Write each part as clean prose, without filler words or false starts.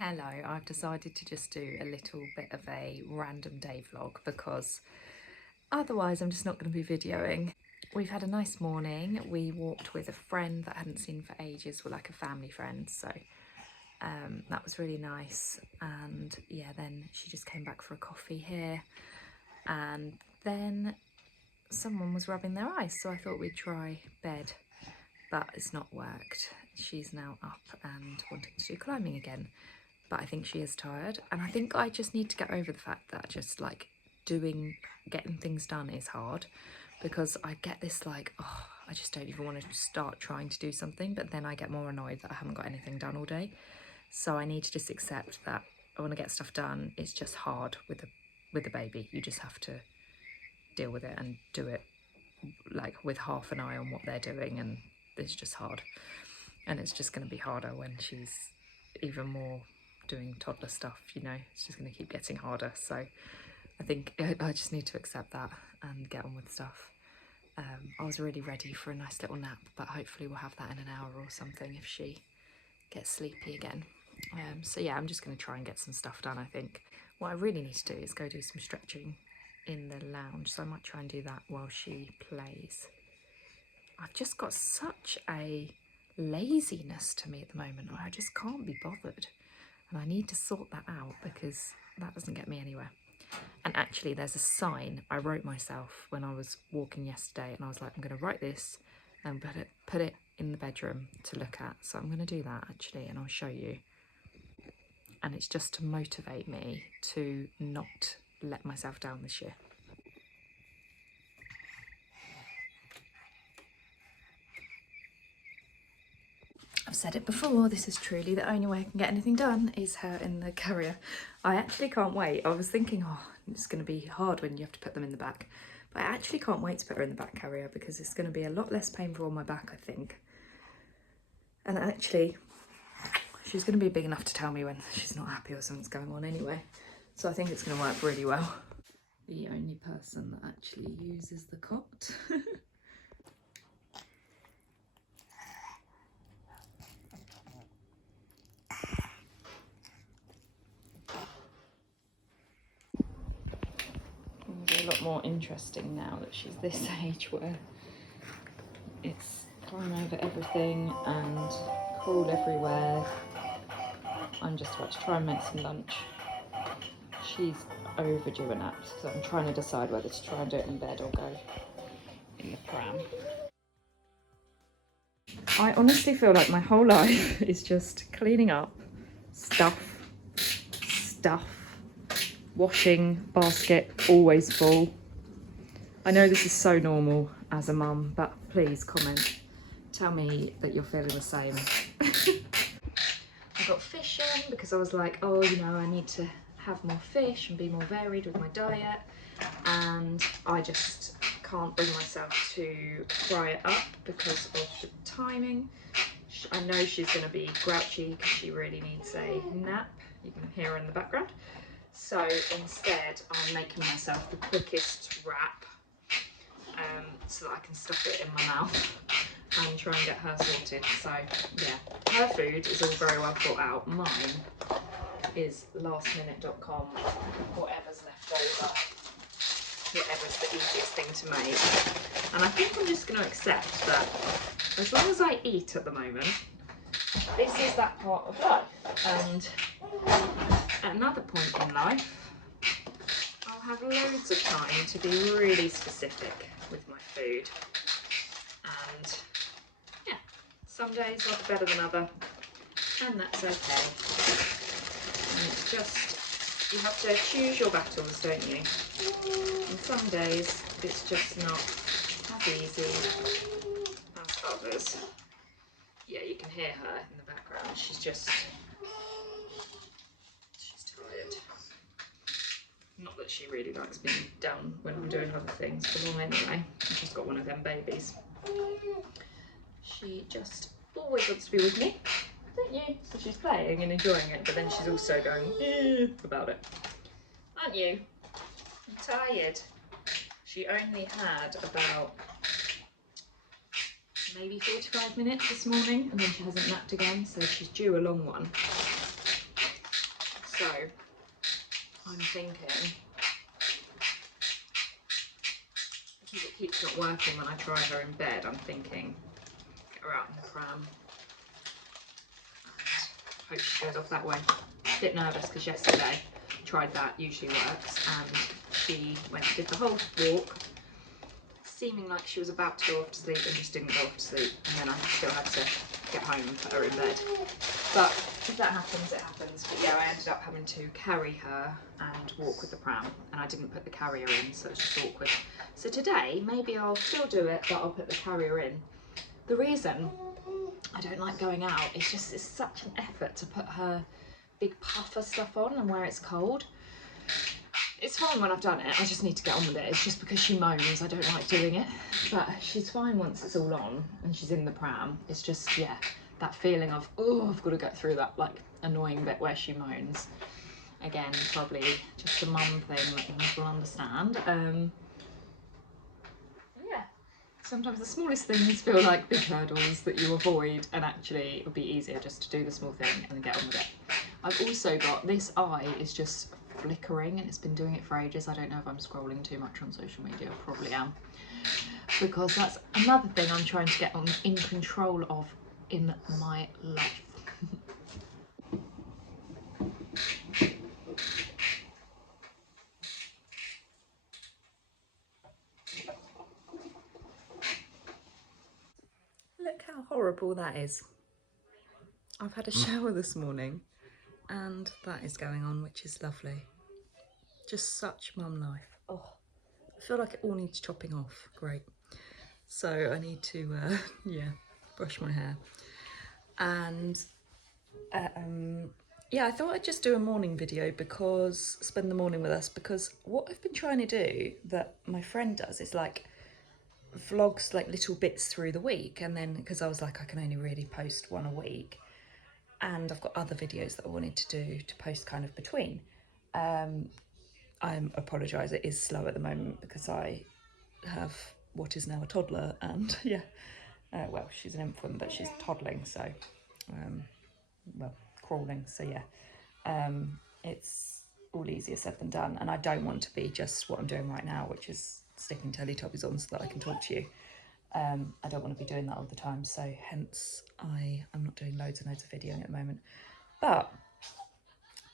Hello, I've decided to just do a little bit of a random day vlog because otherwise I'm just not going to be videoing. We've had a nice morning. We walked with a friend that I hadn't seen for ages, we're like a family friend, so that was really nice. And yeah, then she just came back for a coffee here, and then someone was rubbing their eyes, so I thought we'd try bed, but it's not worked. She's now up and wanting to do climbing again. But I think she is tired, and I think I just need to get over the fact that just like getting things done is hard, because I get this like, oh, I just don't even want to start trying to do something, but then I get more annoyed that I haven't got anything done all day. So I need to just accept that I want to get stuff done. It's just hard with the baby. You just have to deal with it and do it like with half an eye on what they're doing, and it's just hard. And it's just going to be harder when she's even more doing toddler stuff, you know. It's just going to keep getting harder. So I think I just need to accept that and get on with stuff. I was really ready for a nice little nap, but hopefully we'll have that in an hour or something if she gets sleepy again. So yeah, I'm just going to try and get some stuff done, I think. What I really need to do is go do some stretching in the lounge, so I might try and do that while she plays. I've just got such a laziness to me at the moment. I just can't be bothered, and I need to sort that out because that doesn't get me anywhere. And actually there's a sign I wrote myself when I was walking yesterday, and I was like, I'm going to write this and put it in the bedroom to look at. So I'm going to do that actually, and I'll show you. And it's just to motivate me to not let myself down this year. I've said it before, this is truly the only way I can get anything done, is her in the carrier. I actually can't wait. I was thinking, oh, it's going to be hard when you have to put them in the back. But I actually can't wait to put her in the back carrier because it's going to be a lot less painful on my back, I think. And actually, she's going to be big enough to tell me when she's not happy or something's going on anyway. So I think it's going to work really well. The only person that actually uses the cot. A lot more interesting now that she's this age, where it's climb over everything and crawl everywhere. I'm just about to try and make some lunch. She's overdue a nap, so I'm trying to decide whether to try and do it in bed or go in the pram. I honestly feel like my whole life is just cleaning up stuff, washing basket always full. I know this is so normal as a mum, but please comment. Tell me that you're feeling the same. I got fish in because I was like, oh, you know, I need to have more fish and be more varied with my diet. And I just can't bring myself to fry it up because of the timing. I know she's going to be grouchy because she really needs a nap. You can hear her in the background. So instead, I'm making myself the quickest wrap so that I can stuff it in my mouth and try and get her sorted. So yeah, her food is all very well thought out. Mine is lastminute.com, whatever's left over, whatever's the easiest thing to make. And I think I'm just going to accept that as long as I eat at the moment, this is that part of life. And at another point in life, I'll have loads of time to be really specific with my food. And yeah, some days I'll be better than other, and that's okay. And it's just, you have to choose your battles, don't you? And some days it's just not as easy as others. Yeah, you can hear her in the background. She's tired. Not that she really likes being down when I'm doing other things for long anyway. She's got one of them babies. She just always wants to be with me, don't you? So she's playing and enjoying it, but then she's also going about it. Aren't you? I'm tired. She only had about maybe 45 minutes this morning, and then she hasn't napped again, so she's due a long one. So I'm thinking, because it keeps not working when I try her in bed, I'm thinking get her out in the pram and hope she goes off that way. A bit nervous because yesterday tried that, usually works, and she did the whole walk, seeming like she was about to go off to sleep and just didn't go off to sleep, and then I still had to get home and put her in bed. But if that happens, it happens. But yeah, I ended up having to carry her and walk with the pram, and I didn't put the carrier in, so it's just awkward. So today, maybe I'll still do it, but I'll put the carrier in. The reason I don't like going out is just it's such an effort to put her big puffer stuff on and where it's cold. It's fine when I've done it, I just need to get on with it. It's just because she moans, I don't like doing it. But she's fine once it's all on and she's in the pram. It's just, yeah, that feeling of, oh, I've got to get through that like annoying bit where she moans. Again, probably just a mum thing that you will understand. Yeah, sometimes the smallest things feel like big hurdles that you avoid, and actually it would be easier just to do the small thing and then get on with it. I've also got, this eye is just flickering and it's been doing it for ages. I don't know if I'm scrolling too much on social media, probably am, because that's another thing I'm trying to get in control of in my life. Look how horrible that is. I've had a shower this morning and that is going on, which is lovely. Just such mum life. Oh, I feel like it all needs chopping off. Great. So I need to, yeah, brush my hair. And yeah, I thought I'd just do a morning video because, spend the morning with us, because what I've been trying to do that my friend does is like vlogs, like little bits through the week. And then, because I was like, I can only really post one a week. And I've got other videos that I wanted to do to post kind of between. I apologise, it is slow at the moment because I have what is now a toddler, and yeah, well, she's an infant, but she's toddling, so, well, crawling, so yeah, it's all easier said than done, and I don't want to be just what I'm doing right now, which is sticking Teletubbies on so that I can talk to you. I don't want to be doing that all the time, so hence I'm not doing loads and loads of videoing at the moment. But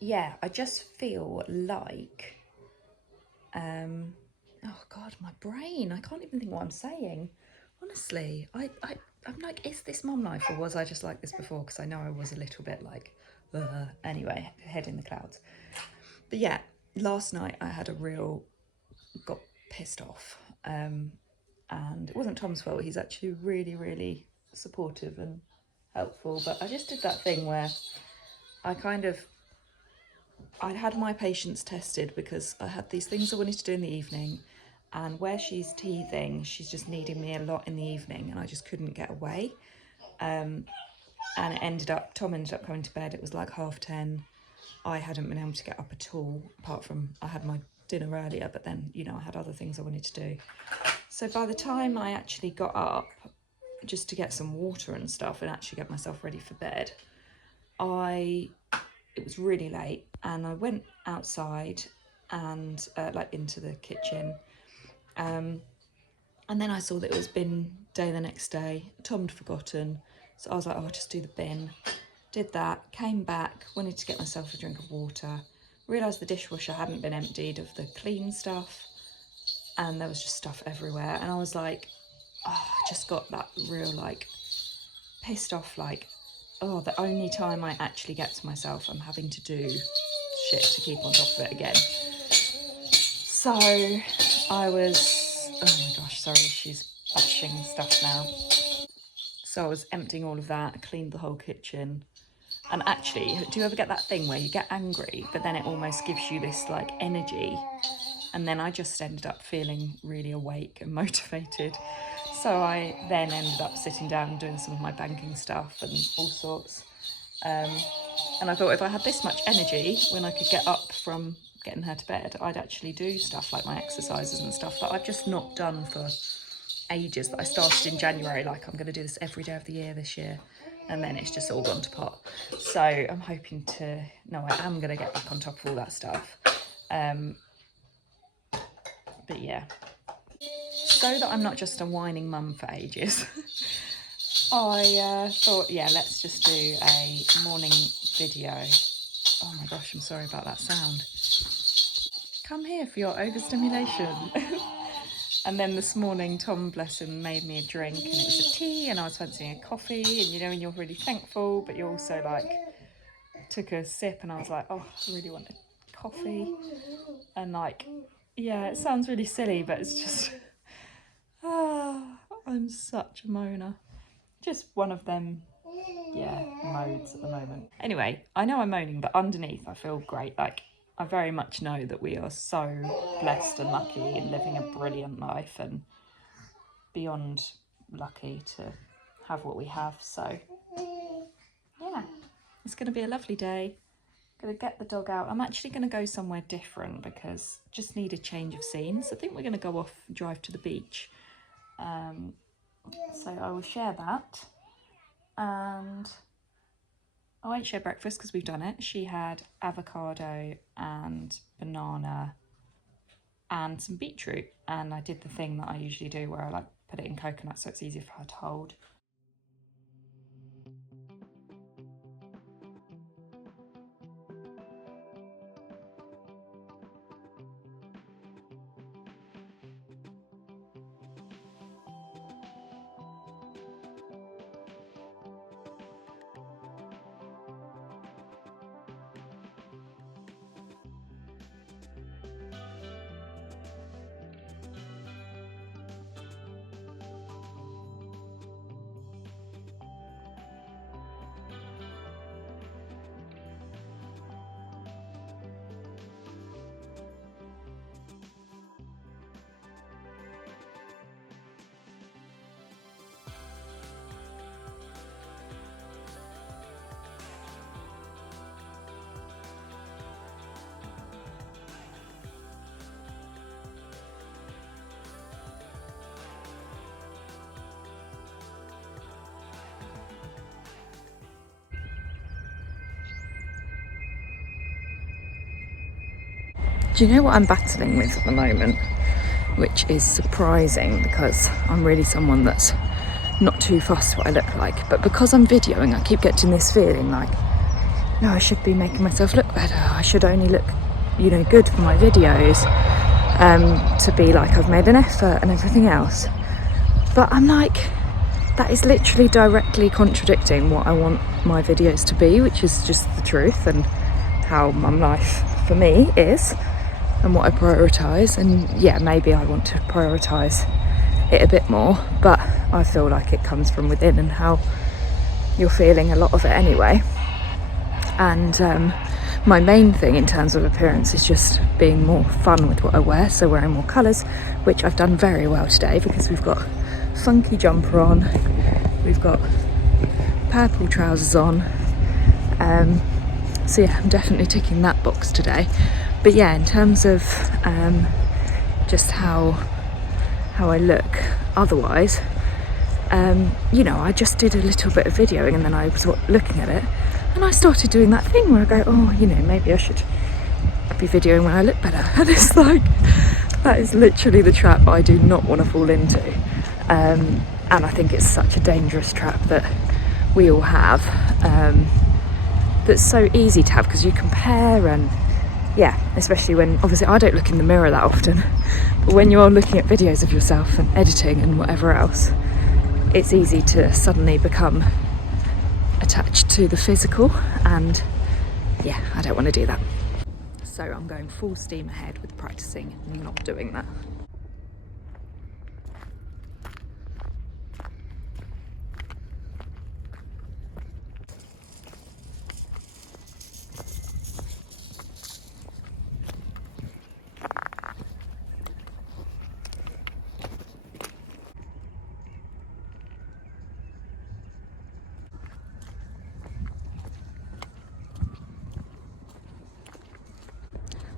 yeah, I just feel like, oh God, my brain, I can't even think what I'm saying. Honestly, I'm like, is this mum life or was I just like this before? Because I know I was a little bit like, anyway, head in the clouds. But yeah, last night I had got pissed off. And it wasn't Tom's fault. He's actually really, really supportive and helpful. But I just did that thing where I'd had my patience tested because I had these things I wanted to do in the evening, and where she's teething, she's just needing me a lot in the evening, and I just couldn't get away. And Tom ended up coming to bed. It was like 10:30. I hadn't been able to get up at all, apart from I had my dinner earlier, but then, you know, I had other things I wanted to do. So by the time I actually got up just to get some water and stuff and actually get myself ready for bed, it was really late, and I went outside and like into the kitchen, and then I saw that it was bin day the next day. Tom had forgotten, so I was like, oh, I'll just do the bin. Did that, came back, wanted to get myself a drink of water, realised the dishwasher hadn't been emptied of the clean stuff, and there was just stuff everywhere, and I was like, oh, I just got that real like pissed off, like, oh, the only time I actually get to myself, I'm having to do shit to keep on top of it again. So I was, oh my gosh, sorry, she's bashing stuff now. So I was emptying all of that, cleaned the whole kitchen. And actually, do you ever get that thing where you get angry, but then it almost gives you this like energy? And then I just ended up feeling really awake and motivated. So I then ended up sitting down and doing some of my banking stuff and all sorts. And I thought if I had this much energy when I could get up from getting her to bed, I'd actually do stuff like my exercises and stuff that I've just not done for ages, that I started in January, like I'm going to do this every day of the year this year, and then it's just all gone to pot. So I'm hoping to, no, I am going to get back on top of all that stuff. But yeah, so that I'm not just a whining mum for ages, I thought, yeah, let's just do a morning video. Oh my gosh, I'm sorry about that sound. Come here for your overstimulation. And then this morning, Tom, bless him, made me a drink, and it was a tea, and I was fancying a coffee, and you know, when you're really thankful, but you also like took a sip, and I was like, oh, I really want a coffee. And like, yeah, it sounds really silly, but it's just, I'm such a moaner. Just one of them, yeah, modes at the moment. Anyway, I know I'm moaning, but underneath I feel great. Like, I very much know that we are so blessed and lucky and living a brilliant life, and beyond lucky to have what we have. So yeah, it's going to be a lovely day. Going to get the dog out. I'm actually going to go somewhere different because just need a change of scenes. I think we're going to go off, drive to the beach. So I will share that. And I won't share breakfast because we've done it. She had avocado and banana and some beetroot, and I did the thing that I usually do where I like put it in coconut so it's easier for her to hold. Do you know what I'm battling with at the moment? Which is surprising because I'm really someone that's not too fussed what I look like. But because I'm videoing, I keep getting this feeling like, no, I should be making myself look better. I should only look, you know, good for my videos, to be like I've made an effort and everything else. But I'm like, that is literally directly contradicting what I want my videos to be, which is just the truth and how mum life for me is and what I prioritise. And yeah, maybe I want to prioritise it a bit more, but I feel like it comes from within and how you're feeling a lot of it anyway. And my main thing in terms of appearance is just being more fun with what I wear, so wearing more colours, which I've done very well today because we've got funky jumper on, we've got purple trousers on, so yeah, I'm definitely ticking that box today. But yeah, in terms of just how I look otherwise, you know, I just did a little bit of videoing and then I was looking at it and I started doing that thing where I go, oh, you know, maybe I should be videoing when I look better. And it's like, that is literally the trap I do not want to fall into. And I think it's such a dangerous trap that we all have, that's so easy to have because you compare. And yeah, especially when obviously I don't look in the mirror that often, but when you're looking at videos of yourself and editing and whatever else, it's easy to suddenly become attached to the physical, and yeah, I don't want to do that. So I'm going full steam ahead with practicing not doing that.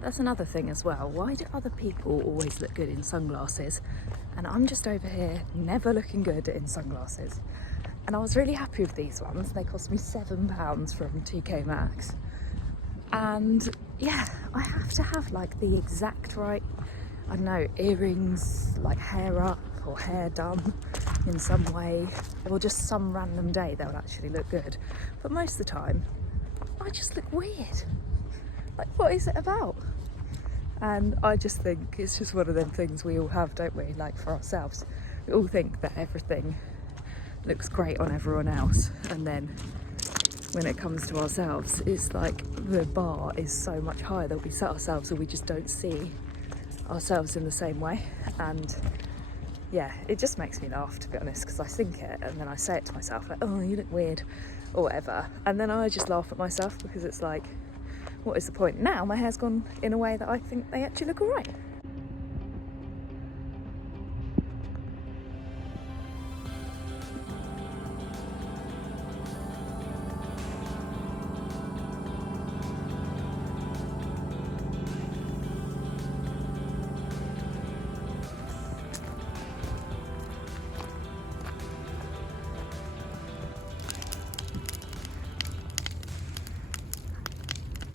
that's another thing as well. Why do other people always look good in sunglasses? And I'm just over here never looking good in sunglasses. And I was really happy with these ones. They cost me £7 from TK Maxx. And yeah, I have to have like the exact right, I don't know, earrings, like hair up or hair done in some way, or just some random day they'll actually look good. But most of the time, I just look weird. Like, what is it about? And I just think it's just one of them things we all have, don't we? Like, for ourselves, we all think that everything looks great on everyone else, and then when it comes to ourselves, it's like the bar is so much higher that we set ourselves, or we just don't see ourselves in the same way. And yeah, it just makes me laugh, to be honest, because I think it and then I say it to myself, like, oh, you look weird or whatever, and then I just laugh at myself because it's like, what is the point? Now my hair's gone in a way that I think they actually look all right.